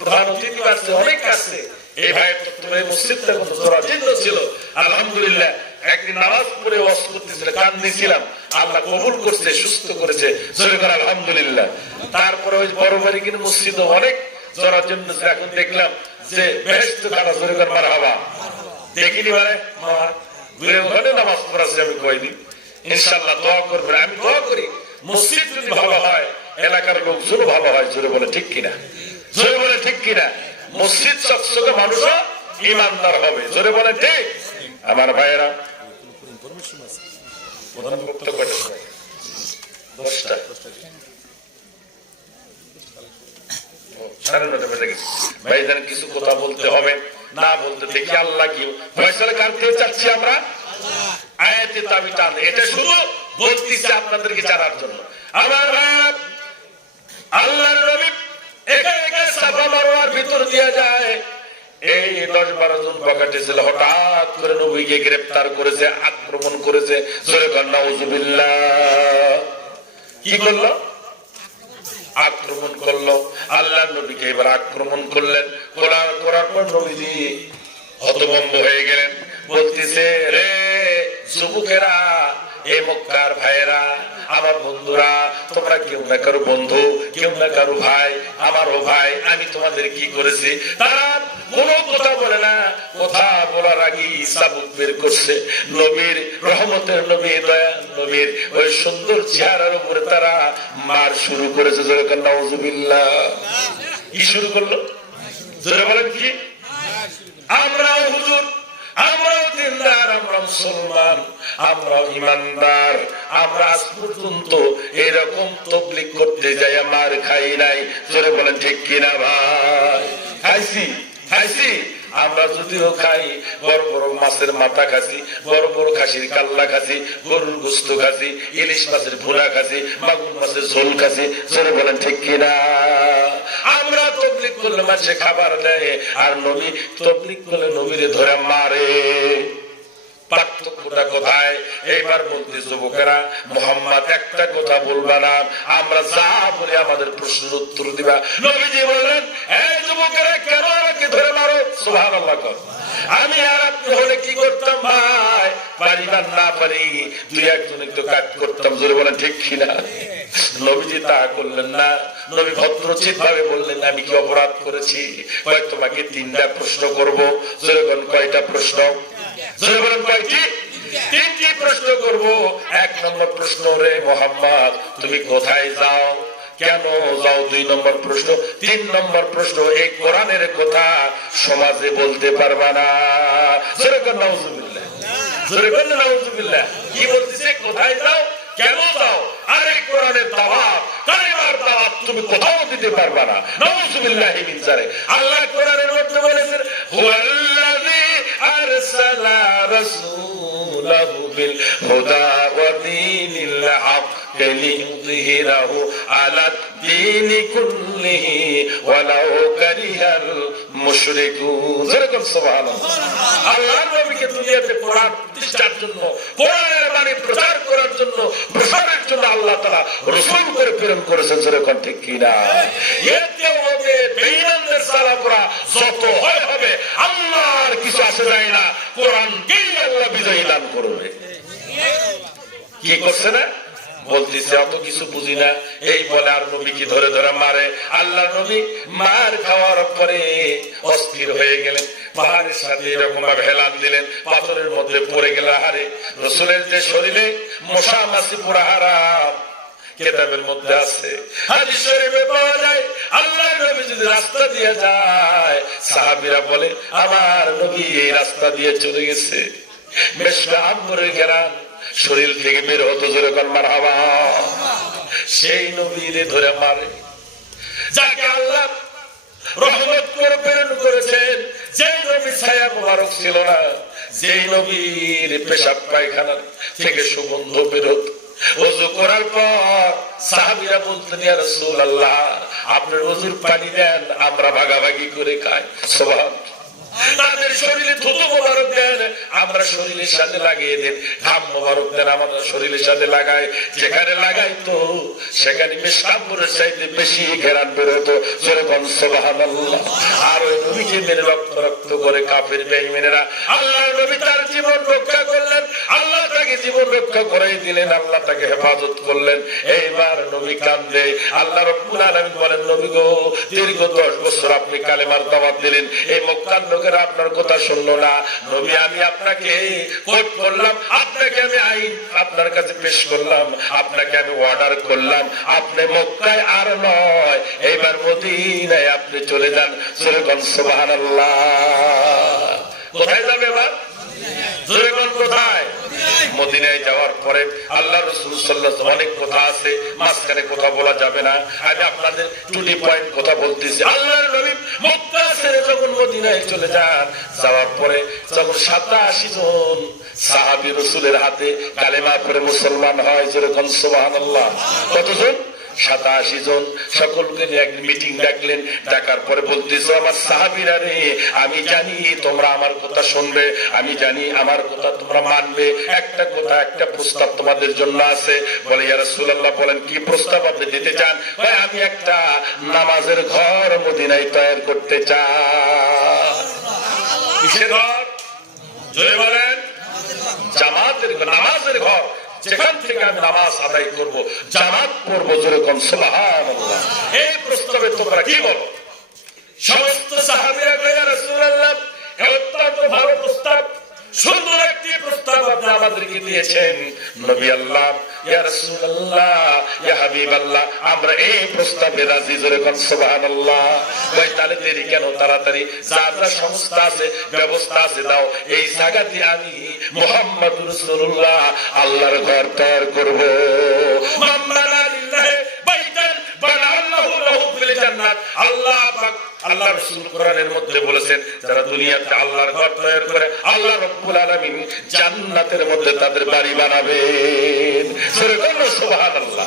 প্রধান অতিথি আসছে, অনেক আসছে। এই ভাইয়ের তো তোমার মসজিদটা কত জরাজীর্ণ ছিল। আলহামদুলিল্লাহ একদিন নামাজ পড়ে ওয়াজ করতেছিল, কান্দিছিলাম, আল্লাহ কবুল করছে, সুস্থ করেছে, জোরে করে আলহামদুলিল্লাহ। তারপরে ওই বড় বাড়ি কিন্তু মসজিদ অনেক জরাজীর্ণ ছিল, এখন দেখলাম যে বেহেশত খানা, জোরে করে মারহাবা। দেখিনি মানে ঘুরে ওখানে নামাজ পড়াচ্ছে, আমি কইনি ইনশাআল্লাহ দোয়া করবেন। আমি দোয়া করি মসজিদ যদি ভালো হয় এলাকার লোকজনও ভালো হয়, জোরে বলে ঠিক কিনা, জোরে বলে ঠিক কিনা। মসজিদ চকচকে মানুষও ইমানদার হবে, জোরে বলে ঠিক। আমার ভাইয়েরা প্রধান বক্তব্য 10টা 9:30 বেজে গেছে। ভাইজান কিছু কথা বলতে হবে, না বলতে দেখি আল্লাহ কি ফয়সালা কাটতে চাচ্ছি আমরা। আয়াতে তাবিজ টান, এটা শুধু বলতেছি আপনাদেরকে জানার জন্য। আমার ভাইরা আল্লাহর নবী একা একা সাফা মারওয়ার ভিতর দিয়ে যায়। এই 10-12 জন বকাটে ছিল হঠাৎ করে নবীকে গ্রেফতার করেছে, আক্রমণ করেছে, জোরে কর নাউজুবিল্লাহ। কি করলো? আক্রমণ করলো। আল্লাহর নবীকে এবার আক্রমণ করলেন, করার পর নবীজি হতভম্ব হয়ে গেলেন। বলতেছে, রে যুবকেরা, এই মক্কার ভাইয়েরা, আমার বন্ধুরা, তোমরা কেউ না কারো বন্ধু, কেউ না কারো ভাই, আমারও ভাই, আমি তোমাদের কি করেছি? তারা কোনো কথা বলে না, কথা বলার আগে সাবুক বের করছে। নবীর রহমতের নবী, দয়া নবীর ওই সুন্দর চেহারার উপরে তারা মার শুরু করেছে, জোরে কর নাউজুবিল্লাহ। কি শুরু করলো? জোরে বলেন কি? আমরাও হুজুর, আমরাও দিনদার, আমরা মুসলমান, আমরাও ইমানদার, আমরা আজ পর্যন্ত এরকম তবলিগ করতে যাই মার খাই নাই, জোরে বলেন ঠিক কিনা ভাই? খাইছি। আমরা যদিও খাই, বড় বড় মাছের মাথা খাসি, বড় বড় খাসির কাল্লা খাসি, গরুর গোস্ত খাসি, ইলিশ মাছের ভুনা খাসি, মাগুর মাছের ঝোল খাসি, জোরে বলেন ঠিক কিনা? আমরা তবলিগ করলে মাঝে খাবার দেয়, আর নবী তবলিগ করলে নবীরে ধরে মারে। পার্থক্যটা কোথায়? এইবার বলতে যুবকেরা, মোহাম্মদ একটা কথা বলবা না, আমরা যা বলি আমাদের প্রশ্নের উত্তর দিবা। নবীজি বললেন, এই যুবকেরা কেন আমাকে ধরে মারো? সুবহানাল্লাহ। আমি আর আপনি হলে কি করতাম ভাই? পারিবার না পারি দুই একজন একটু কাজ করতাম, জোরে বলেন ঠিক কিনা? নবীজি তা করলেন না। নবী ভদ্রচিত ভাবে বললেন, আমি কি অপরাধ করেছি? তোমাকে 3টা প্রশ্ন করবো, জোরে বলেন কয়টা প্রশ্ন? জোরে বলেন কয়টি? 3টি প্রশ্ন করবো। 1 নম্বর প্রশ্ন, রে মোহাম্মদ তুমি কোথায় যাও, কেন যাও? 2 নম্বর প্রশ্ন। 3 নম্বর প্রশ্ন, এই কোরআনের কথা সমাজে বলতে পারবা না, জোরে কর নাউজুবিল্লাহ, জোরে কর নাউজুবিল্লাহ। কি বলতেছে? কোথায় যাও, কেন যাও, আর এই কোরআনের দাওয়াত, কালিমার দাওয়াত তুমি কোথাও দিতে পারবা না, নাউজুবিল্লাহি মিন যালিক। আল্লাহ কোরআনের মধ্যে বলেছেন, হুয়াল্লাযী আরসালা রাসূলাহু বিল হুদা ওয়া দীনিল হক লিইয়ুযহিরাহু আলা দীনি কুল্লিহি ওয়ালাউ কারিহাল মুশরিকুন। যেরকম সুবহানাল্লাহ। আল্লাহর নবীকে দুনিয়াতে কোরআন প্রতিষ্ঠার জন্য, কোরআনের বাণী প্রচার করার জন্য, প্রসারের জন্য আল্লাহ তাআলা রাসূল করে প্রেরণ করেছেন, যেরকম ঠিক কিনা? এতে হবে বেঈমানদের সালাফরা যত হবে, আল্লাহর কিছু আসে যায় না, কোরআনকেই আল্লাহ বিজয়ী দান করবে। কি করছে না? বলতেছে অত কিছু বুঝি না, এই বলে আর নবীকে ধরে ধরে মারে। আল্লাহ নবী মার খাওয়ার পরে অস্থির হয়ে গেলেন, পাহাড়ের সাথে এরকম ভাবে হেলান দিলেন, পাথরের মধ্যে পড়ে গেল। আরে রাসূলের যে শরীরে মশা মাছি পোড়া হারাম কিতাবের মধ্যে আছে, হাদিস শরীফে পাওয়া যায়। আল্লাহর নবী যদি রাস্তা দিয়ে যায়, সাহাবীরা বলে আমার নবী এই রাস্তা দিয়ে চলে গেছে, মেশকা আম্বরের ঘেরান শরীর থেকে বের হতো, জোরে কর মারহাবা। সেই নবীরে ধরে মারে, যাকে আল্লাহ রহমত করে প্রেরণ করেছেন, যেই নবীর ছায়া মুবারক ছিল না, যেই নবীর পেশাব পায়খানা থেকে সুগন্ধ বের হতো। ওযু করার পর সাহাবীরা বলতেন, ইয়া রাসূলুল্লাহ আপনি ওযুর পানি দেন, আমরা ভাগাভাগি করে খাই। সুবহানাল্লাহ। তাদের শরীরে থুতু মোবারক দেন, আমরা শরীরের সাথে লাগিয়ে দেন। ঘাম মোবারক দেন, আমাদের শরীরের সাথে লাগায়। যেখানে লাগাই তো সেখানে মিশকাম্বরের চাইতে বেশি ঘেরান বেরোতো। জোরে বল সুবহানাল্লাহ। আর ওই নবীকে মেরে রক্ত রক্ত করে কাফের বেঈমানেরা, আল্লাহর নবী তার জীবন রক্ষা করলেন, আল্লাহ তাকে জীবন রক্ষা করাই দিলেন, আল্লাহ তাকে হেফাজত করলেন। এইবার নবী কাঁদে। আল্লাহ রাব্বুল আলামিন বলেন, নবী গো, দীর্ঘ 10 বছর আপনি কালেমার দাওয়াত দিলেন, এই মক্কার লোকেরা আপনার কথা শুনলো না। নবী, আমি আপনাকে কোট করলাম, আপনাকে আমি আইন আপনার কাছে পেশ করলাম, আপনাকে আমি অর্ডার করলাম, আপনি মক্কায় আর নয়, এইবার মদিনায় আপনি চলে যান। জোরে বল সুবহানাল্লাহ। কোথায় যাবে এবার? জোরে বল কোথায়? মদিনায় যাওয়ার পরে আল্লাহ রাসূল সাল্লাল্লাহু আলাইহি ওয়াসাল্লাম, অনেক কথা আছে, মাঝখানে কথা বলা যাবে না, আমি আপনাদের টুটি পয়েন্ট কথা বলতেছি। আল্লাহর নবী মক্কা ছেড়ে যখন মদিনায় চলে যান, যাওয়ার পরে যখন 87 জন সাহাবী রাসূলের হাতে কালেমা পড়ে মুসলমান হয়। যেরকম সুবহানাল্লাহ। কতজন? 87 জন। সকলকে নিয়ে এক মিটিং ডাকলেন। ডাকার পরে বলতেছে, আমার সাহাবীরা রে, আমি জানি তোমরা আমার কথা শুনবে, আমি জানি আমার কথা তোমরা মানবে। একটা কথা, একটা প্রস্তাব তোমাদের জন্য আছে। বলে, ইয়া রাসূলুল্লাহ, বলেন কি প্রস্তাব আপনি দিতে চান? ভাই, আমি একটা নামাজের ঘর মদিনায় তৈরি করতে চাই। কিসের ঘর? জোরে বলেন। জামাতের ঘর, নামাজের ঘর, যেখান থেকে আমি নামাজ আদায় করব, জামাত পড়বো। যেরকম সুবহানাল্লাহ। এই প্রস্তাবে তোমরা কি বলো? সমস্ত সাহাবীরা কয়, ইয়া রাসূলুল্লাহ, অত্যন্ত ভালো প্রস্তাব, সুন্দর একটি প্রস্তাব আপনি আমাদেরকে দিয়েছেন। নবী আল্লাহ, ইয়া রাসূলুল্লাহ, ইয়া হাবিবাল্লাহ, আমরা এই প্রস্তাবে রাজি। যেরকম সুবহানাল্লাহ। কই, তাহলে দেরি কেন? তাড়াতাড়ি যার যা সংস্থা আছে, ব্যবস্থা আছে, দাও। এই জায়গাতে আমি মুহাম্মদুর রাসূলুল্লাহ আল্লাহর ঘর তৈরি করব। মাম্মানা লিল্লাহি বাইতান বানাল্লাহু লাহু ফিল জান্নাত। আল্লাহ পাক, আল্লাহ রাসূল কোরআনের মধ্যে বলেছেন, যারা দুনিয়াতে আল্লাহর ঘর তৈরি করে, আল্লাহ রাব্বুল আলামিন জান্নাতের মধ্যে তাদের বাড়ি বানাবেন। সুবহানাল্লাহ।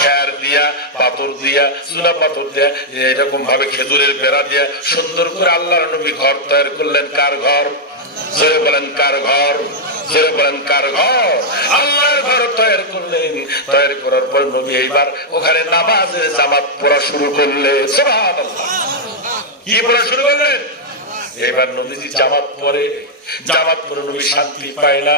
খের দিয়া, পাথর দিয়া, চুনা পাথর দিয়া, এরকম ভাবে খেজুরের বেড়া দিয়া সুন্দর করে আল্লাহর নবী ঘর তৈরি করলেন। কার ঘর? জোরে বলেন, কার ঘর? জোরে বলেন, কার ঘর? আল্লাহর ঘর তৈরি করলেন। তৈরি করার পর নবী এইবার ওখানে নামাজের জামাত পড়া শুরু করলেন। সুবহানাল্লাহ। কি পড়া শুরু করলেন? এবার নবীজি জামাত পড়ে। জামাত পড়ে নবী শান্তি পায় না,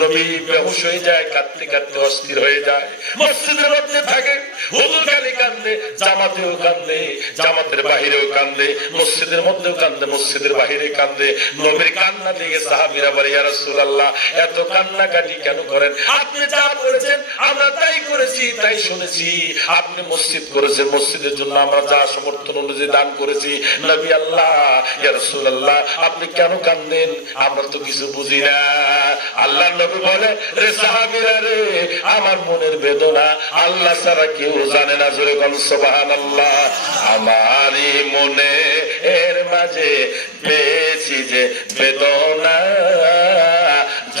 নবী বেহুশ হয়ে যায়, কাঁদতে কাঁদতে অস্থির হয়ে যায়। মসজিদের মধ্যে থাকে, হুজুর খালি কান্দে, জামাতেও কান্দে, জামাতের বাহিরেও কান্দে, মসজিদের মধ্যেও কান্দে, মসজিদের বাহিরে কান্দে। নবীর কান্না দেখে সাহাবীরা বলে, ইয়া রাসূলুল্লাহ, এত কান্নাকাটি কেন করেন? আপনি যা বলেছেন আমরা তাই করেছি, তাই শুনেছি। আপনি মসজিদ করেছেন, মসজিদের জন্য আমরা যা সমর্থন অনুযায়ী দান করেছি। নবী আল্লাহ, ইয়া রাসূলুল্লাহ, আপনি কেন কান্দেন? আমরা তো কিছু বুঝি না। আল্লাহ নবী বলে, রে সাহাবীরা রে, আমার মনের বেদনা আল্লাহ ছাড়া কেউ জানে না। জোরে বল সুবহানাল্লাহ। আমারই মনে এর মাঝে পেয়েছি যে বেদনা,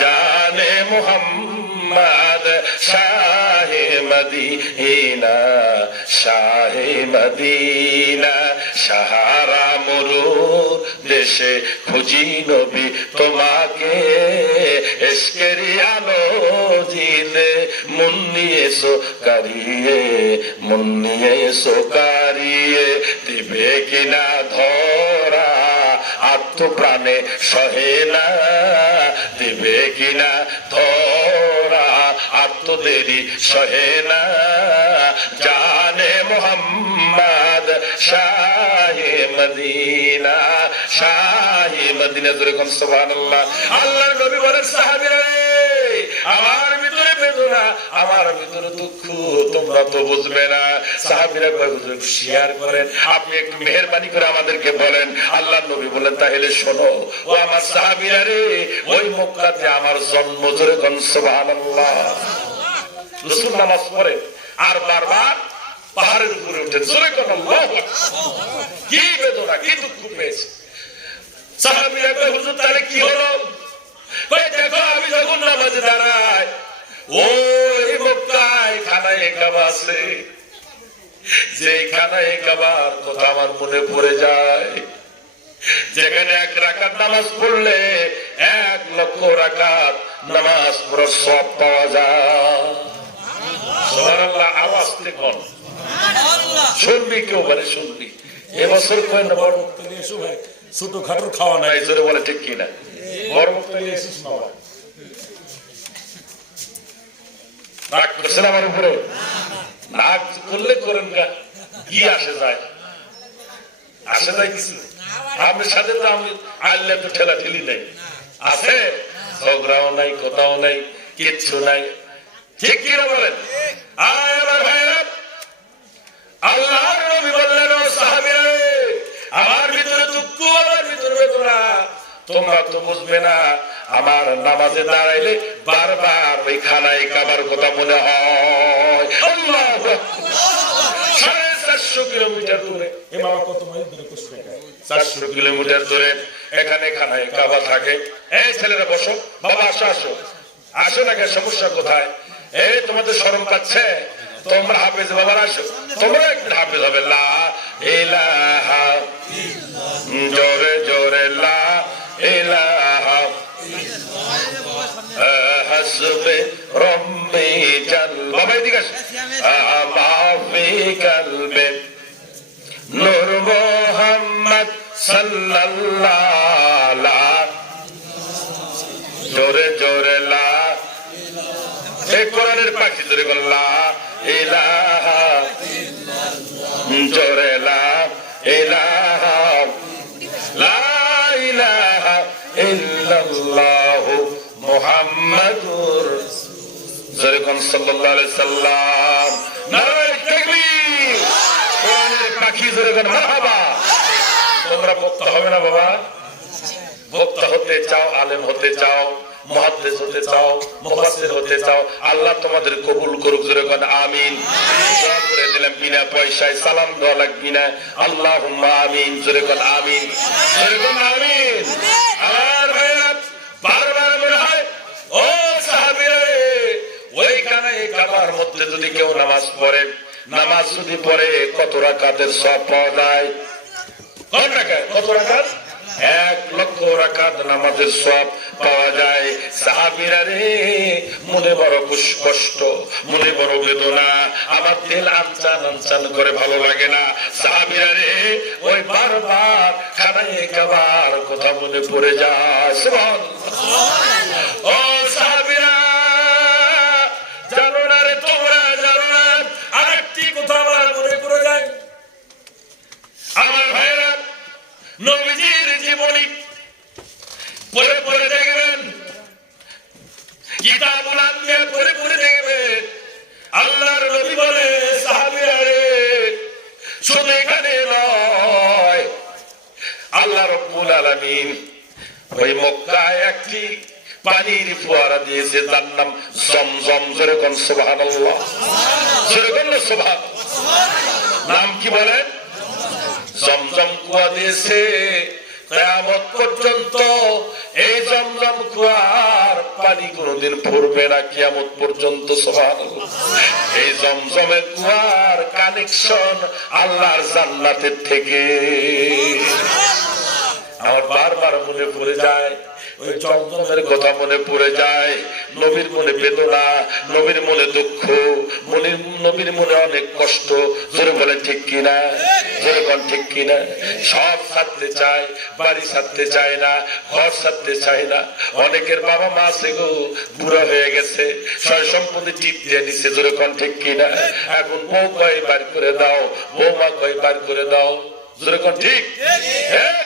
জানে মুহাম্মদ শাহে মদিনা, শাহে মদিনা, সাহারা মরুর দেশে খুঁজি নবী তোমাকে, এশকেরি আলো জিলে মন নিয়ে সোকারিয়ে, মন নিয়ে সোকারিয়ে, দিবে কিনা ধরা আত্মপ্রাণে সহে না, দিবে কিনা ধরা আত্মদেরি সহে না, জানে মুহাম্মদ শাহে মদিনা, শাহে মদিনা। যেরকম সুবহানাল্লাহ। আল্লাহর নবী বলেন, সাহাবীরা আমার ভিতরে বেদনা, আমার ভিতরে দুঃখ, তোমরা তো বুঝবে না। সাহাবীরা শেয়ার করেন, আপনি একটু মেহেরবানি করে আমাদেরকে বলেন। আল্লাহর নবী বলেন, তাহলে শোনো ও আমার সাহাবীরা রে, ওই মক্কাতে আমার জন্ম। যেরকম সুবহানাল্লাহ। রাসূল নামাজ পড়ে আর বারবার পাহাড়ের উপরে উঠেন। যেরকম আল্লাহু আকবার। কি বেদনা, কি দুঃখ পেয়েছে সাহাবীরা। হুজুর তাহলে কি হলো? ভাই দেখো, আমি যখন নামাজে দাঁড়াই, ওই মক্কায় খানায়ে কাবা আছে, যে খানায়ে কাবার কথা আমার মনে পড়ে যায়। যেখানে 1 রাকাত নামাজ পড়লে 1 লক্ষ রাকাত নামাজ পড়ার সওয়াব পাওয়া যায়। সুবহানাল্লাহ। আওয়াজ থেকে কোন শুনবি কেউ বলে শুনবি। এবছর কয় না বড় মুক্তি নিয়ে এসো ভাই, ছোট খাটোর খাওয়া নাই জোরে বলে ঠিক কিনা? বড় মুক্তি নিয়ে এসিস না ভাই। রাগ করছেন আমার উপরে? রাগ করলে করেন গা, কি আসে যায়? আসে যায় কিছু? আপনার সাথে তো আমি আল্লাহ তো ঠেলা ঠেলি নাই, আছে ঝগড়াও নাই, কোথাও নাই, কিচ্ছু নাই, ঠিক কিনা বলেন? আমার ভাইরা, আল্লাহর নবী বললেন, ও সাহাবীরা, আমার ভিতরে দুঃখ, আমার ভিতরে বেদনা তোমরা তো বুঝবে না। আমার নামাজে দাঁড়াইলে বারবার ওই খানায় কাবার কথা মনে হয়। আল্লাহু আকবার। 450 কিলোমিটার দূরে, এ বাবা কত মাইল দূরে? 400 কিলোমিটার দূরে এখানে খানায় কাবা থাকে। এই ছেলেরা বসো, বাবা আসো আসো আসো না, কে সমস্যা কোথায়? এই তোমাদের শরম পাচ্ছে? তোমরা হাফেজ বাবার আসো, তোমরা একটু হাফেজ হবে। লা ইলাহা, জোরে জোরে লা ইলাহা হাসবে রব্বি জাল। বাবা এদিকে আসো। মাফি কলবে নূর মুহাম্মদ সাল্লাল্লাহু, জোরে জোরে লা, এই কোরআনের পাখি জোরে বল লা ইলাহা, জোরে লা ইলাহা, লা ইলাহা ইল্লাল্লাহু মুহাম্মাদুর, জোরে কোন সাল্লাল্লাহু আলাইহি সাল্লাম। নারায়ে তাকবীর। কোরআনের পাখি জোরে কোন মারহাবা। তোমরা বক্তা হবে না বাবা? বক্তা হতে চাও, আলেম হতে চাও, মুহাদ্দিস হতে চাও, মুফাসসির হতে চাও, আল্লাহ তোমাদের কবুল করুক। জোরে কোন আমিন। দোয়া করে দিলাম, বিনা পয়সায় সালাম দেওয়া লাগবে না। আল্লাহুম্মা আমিন। জোরে কোন আমিন। জোরে কোন আমিন। আর ভাইরা, বারবার মনে হয়, ও সাহাবীরা, ওইখানে এই কাবার মধ্যে যদি কেউ নামাজ পড়ে, নামাজ যদি পড়ে কত রাকাতের সওয়াব পাওয়া যায়? কত রাকাত? কত রাকাত? 1 লক্ষ রাকাত নামাজের সওয়াব পাওয়া যায়। সাহাবীরা রে, মনে বড় কষ্ট, মনে বড় বেদনা, আমার দিল আনচান আনচান করে, ভালো লাগে না। সাহাবীরা রে, ওই বারবার খানায়ে কাবার কথা মনে পড়ে যায়। সুবহানাল্লাহ। ও সাহাবীরা, জানো না রে, তোমরা জানো না, আরেকটি কথা আমার মনে পড়ে যায়। আমার ভাইরা, নবীজির জীবনী পড়ে পড়ে দেখবেন, কিতাবুল আম্বিয়া পড়ে পড়ে দেখবেন, আল্লাহর নবী বলে, সাহাবীরা রে, শুধু এখানে নয়, আল্লাহ রাব্বুল আলামিন ওই মক্কায় একটি পানির ফোয়ারা দিয়েছে, তার নাম জমজম। জোরে কোন সুবহানাল্লাহ। জোরে কোন সুবহানাল্লাহ। নাম কি বলেন? জমজম কুয়া দিয়েছে। কিয়ামত পর্যন্ত এই জমজম কুয়ার পানি কোনদিন ফুরবে না, কিয়ামত পর্যন্ত। সুবহানাল্লাহ। এই জমজমের কুয়ার কানেকশন আল্লাহর জান্নাতের থেকে। আমার বারবার মনে পড়ে যায়, ওই জমজমের কথা মনে পড়ে যায়। নবীর মনে বেদনা, নবীর মনে দুঃখ, নবীর মনে অনেক কষ্ট। জোরে বলেন ঠিক কিনা? জোরে বলেন ঠিক কিনা? সব ছাড়তে চায়, বাড়ি ছাড়তে চায় না, ঘর ছাড়তে চায় না। অনেকের বাবা মা আছে গো, বুড়া হয়ে গেছে, সয় সম্পত্তি টিপ দিয়ে নিছে। জোরে বলেন ঠিক কিনা? এখন বউ কয় বার করে দাও, বৌমা কয় বার করে দাও। জোরে বলেন ঠিক? হ্যাঁ,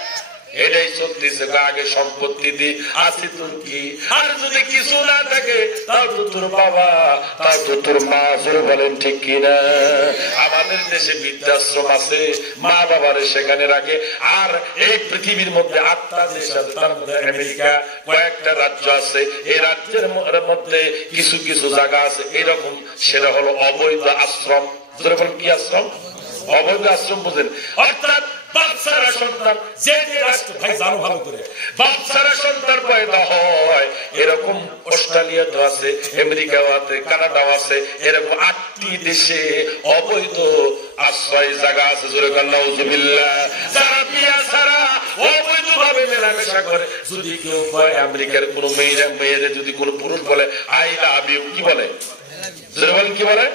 এটাই চলতেছে। আগে সম্পত্তি দি আছে তোর কি, আর যদি কিছু না থাকে তাও তো তোর বাবা, তাও তো তোর মা। জোরে বলেন ঠিক কিনা? আমাদের দেশে বৃদ্ধাশ্রম আছে, মা বাবারে সেখানে রাখে। আর এই পৃথিবীর মধ্যে 8টা দেশ আছে, তার মধ্যে আমেরিকা, কয়েকটা রাজ্য আছে। এই রাজ্যের মধ্যে কিছু কিছু জায়গা আছে এরকম, সেটা হলো অবৈধ আশ্রম। জোরে বলেন কি আশ্রম? অবৈধ আশ্রম বুঝেন? অর্থাৎ বাচ্চারা সন্তান, যে যে রাষ্ট্র, ভাই জানো ভালো করে, বাচ্চারা সন্তান পয়দা হয়, এরকম অস্ট্রেলিয়াতে আছে, আমেরিকাও আছে, কানাডাও আছে, এরকম 8টি দেশে অবৈধ আশ্রয় জায়গা আছে। জোরে বলেন নাউজুবিল্লাহ। যারা বিয়া ছাড়া অবৈধ মেলামেশা করে। যদি কেউ কয় আমেরিকার কোন মেয়েরা যদি কোন পুরুষ বলে আই লাভ ইউ, কি বলে? কি বলে?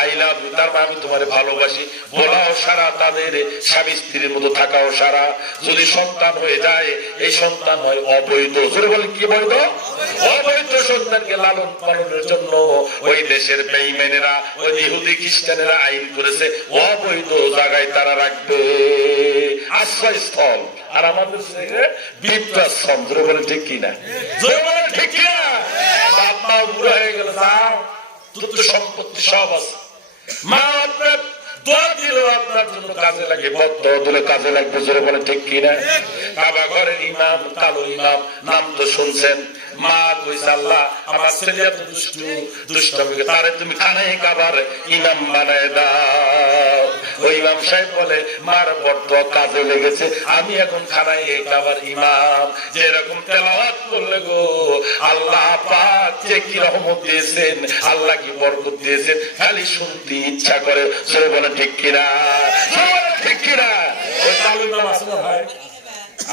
আই লাভ ইউ, তার মানে আমি তোমারে ভালোবাসি বলাও সারা, তাদের স্বামী স্ত্রীর মতো থাকাও সারা। যদি সন্তান হয়ে যায়, এই সন্তান হয় অবৈধ। বলে কি বৈধ? অবৈধ সন্তানকে লালন পালনের জন্য ওই দেশের বেঈমানেরা, ওই ইহুদি খ্রিস্টানেরা আইন করেছে অবৈধ জায়গায় তারা রাখবে আশ্রয়স্থল। আর আমাদের বৃদ্ধাশ্রম। বলে ঠিক কিনা? ঠিক কিনা? বাপ মা বুড়ো হয়ে গেল, সম্পত্তি সব আছে, মা আপনার দোয়া দিল আপনার জন্য কাজে লাগে, বদ্ধ দিলে কাজে লাগবে। জোরে বলে ঠিক কিনা? কাবা ঘরের ইমাম, কালো ইমাম, নাম তো শুনছেন। মা কইছে আল্লাহ আমার ছেলে এত দুষ্টমি, তারে তুমি খানায় কাবার ইমাম বানায় দাও। ওই ইমাম সাহেব বলে মার বদ্ধ কাজে লেগেছে, আমি এখন খানায় কাবার ইমাম। যেরকম তেলাওয়াত করলে গো আল্লাহ পাক যে কি রহমত দিয়েছেন, আল্লাহ কি বরকত দিয়েছেন, খালি শুনতে ইচ্ছা করে। জোরে বলে ঠিক কিনা? ঠিক কিনা? ওই কালো ইমাম আছে না ভাই,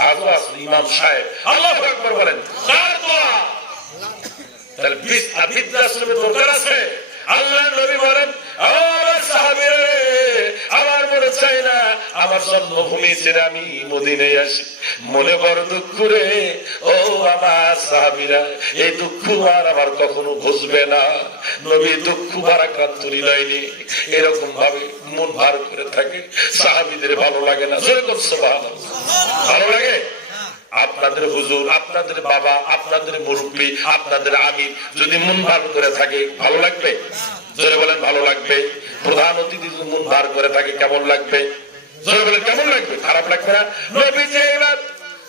আজও আছে ইমাম সাহেব, আল্লাহু আকবার বলেন। তার দোয়া তাহলে বৃদ্ধাশ্রমের দরকার আছে। আল্লাহ নবী বলেন আমার সাহাবীরা, আমার মনে চাই না আমার জন্মভূমি ছেড়ে আমি মদিনায় আসি, মনে বড় দুঃখ রে। ও আমার সাহাবীরা, এই দুঃখ আর আমার কখনো বুঝবে না। নবী দুঃখ ভারাক্রান্ত হৃদয় নিয়ে এরকম ভাবে মন ভার করে থাকে। সাহাবীদের ভালো লাগে না? যেরকম সুবহানাল্লাহ, ভালো লাগে? আপনাদের হুজুর, আপনাদের বাবা, আপনাদের মুরব্বী, আপনাদের আমির যদি মন ভার করে থাকে ভালো লাগবে? জোরে বলেন ভালো লাগবে? প্রধান অতিথি যদি মন ভার করে থাকে কেমন লাগবে? জোরে বলেন কেমন লাগবে? খারাপ লাগবে না? নবী যে এবার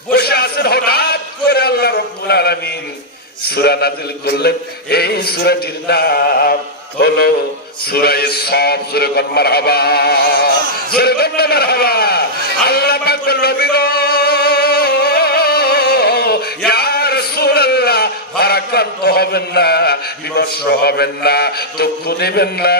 বসে আছেন, হঠাৎ করে আল্লাহ রাব্বুল আলামিন সূরা নাযিল করলেন। এই সূরাটির নাম হলো সূরা সফ। জোরে বলেন মারহাবা, জোরে বলেন মারহাবা। আল্লাহ পাক বলেন নবী গো, ভারাক্রান্ত হবেন না, বিমর্ষ হবেন না, দুঃখ নেবেন না।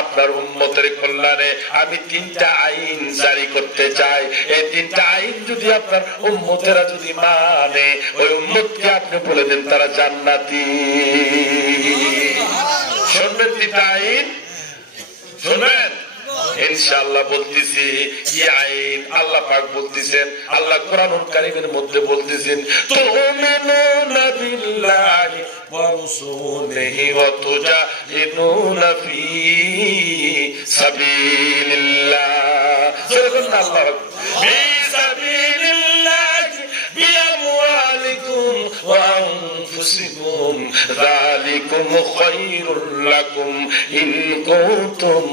আপনার উম্মতের কল্যাণে আমি 3টা আইন জারি করতে চাই। এই 3টা আইন যদি আপনার উম্মতেরা যদি মানে, ওই উম্মতকে আপনি বলে দেন তারা জান্নাতি। শুনবেন 3টা আইন? শুনবেন ইনশাআল্লাহ। বলতেছি কি আইন? আল্লাহ পাক বলতেছেন, আল্লাহ কোরআনুল কারীমের মধ্যে বলতেছেন তুমিনুনা বিল্লাহি ওয়া রাসূলিহি ওয়া তুজাহিদুনা ফি সাবিলিল্লাহ। সুবহানাল্লাহ, ফি সাবিলিল্লাহি বিআমওয়ালিকুম ওয়া আনফুসিকুম যালিকুম খায়রুল লাকুম ইন কুনতুম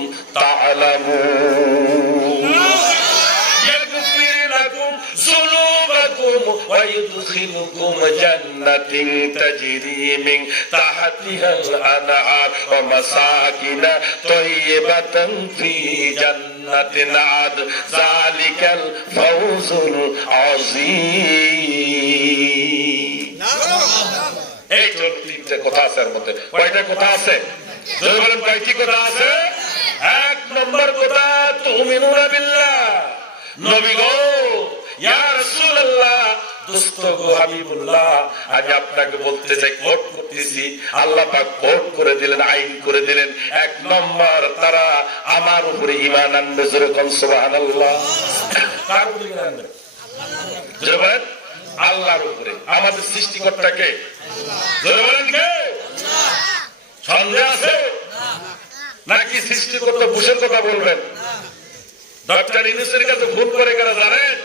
تعلمون يغفر لكم ذنوبكم ويدخلكم جنات تجري من تحتها الأنهار ومساكن طيبة في جنات عدن ذلك الفوز العظيم। এই তো 3টা কথা আছে এর মধ্যে। কয়টা কথা আছে? যদি বলেন কয়টি কথা আছে? 1 নম্বর কথা তুমিনুনা বিল্লাহ। নবী গো, ইয়া রাসূলুল্লাহ, দোস্ত গো, হাবিবুল্লাহ, আজ আপনাকে বলতে চাই, কোট করতেছি। আল্লাহ পাক কোট করে দিলেন, আইন করে দিলেন। 1 নম্বর, তারা আমার উপরে ঈমান আনবে। যেরকম সুবহানাল্লাহ। কার উপরে ঈমান আনবে? জবাব আল্লাহর উপরে। আমাদের সৃষ্টিকর্তাকে জোরে বলেন কে? আল্লাহ। সন্দেহ আছে নাকি সৃষ্টিকর্তা বুশের কথা বলবেন? ডক্টর ইউনূসের কাছে ফোন করে কারা জানেন?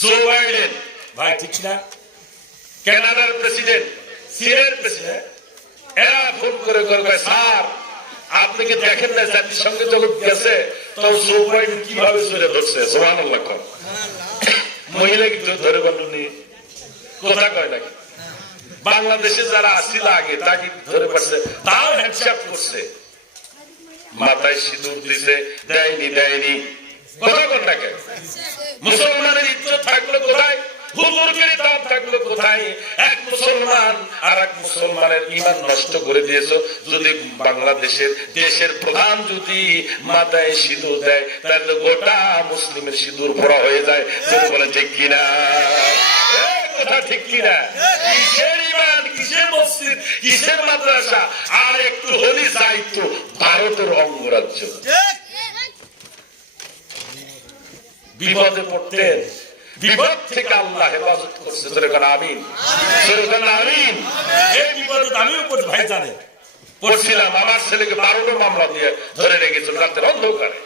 জো বাইডেন ভাই, ঠিক না? কানাডার প্রেসিডেন্ট, চীনের প্রেসিডেন্ট, এরা ফোন করে বলবে স্যার আপনি কি দেখেন না জাতিসংঘে যখন গেছে তো জো বাইডেন কিভাবে চলে ধরছে? সুবহানাল্লাহ। মহিলা কি ধরে বলনি? কথা কয় নাকি? বাংলাদেশে যারা আসছিল আগে তাকে ধরে পারছে, তাও হ্যান্ডশেক করছে, মাথায় সিঁদুর দিছে, দেয়নি দেয়নি। কথা কোন নাকি? মুসলমানের ইজ্জত থাকলো কোথায়? হুজুরদের দাম থাকলো কোথায়? এক মুসলমান আর এক মুসলমানের ঈমান নষ্ট করে দিয়েছো। যদি বাংলাদেশের দেশের প্রধান যদি মাথায় সিঁদুর দেয় তাহলে গোটা মুসলিমের সিঁদুর ভরা হয়ে যায়। যদি বলেন ঠিক কিনা? কথা ঠিক কিনা? কিসের ইমান, কিসের মসজিদ, কিসের মাদ্রাসা? আর একটু হলি যাইতো ভারতের অঙ্গরাজ্য। বিপদে পড়তেন, বিপদ থেকে আল্লাহ হেফাজত করছে। আমিন, আমিন। এই বিপদে আমিও পড়ি ভাই, জানে পড়ছিলাম, আমার ছেলেকে 12টা মামলা দিয়ে ধরে রেখেছিল রাতের অন্ধকারে।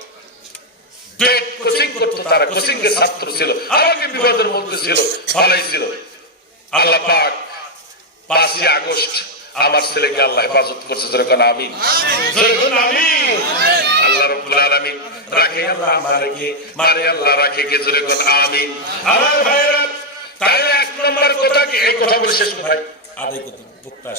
পেট কোচিং করতো, তারা কোচিং এর ছাত্র ছিল, আমাকে বিপদের মধ্যে ছিল, ভালোই ছিল। আল্লাহ পাক 5ই আগস্ট আমার ছেলেকে আল্লাহ হেফাজত করছে। যেরকম আমিন, যেরকম আমিন। আল্লাহ রাব্বুল আলামিন রাখে, আল্লাহ মারে, মারে আল্লাহ রাখে কে, যেরকম আমিন। আমার ভাইরা, তাই 1 নম্বর কথা কি, এই কথা বলে শেষ ভাই আদায় করতে বক্তা আসবে।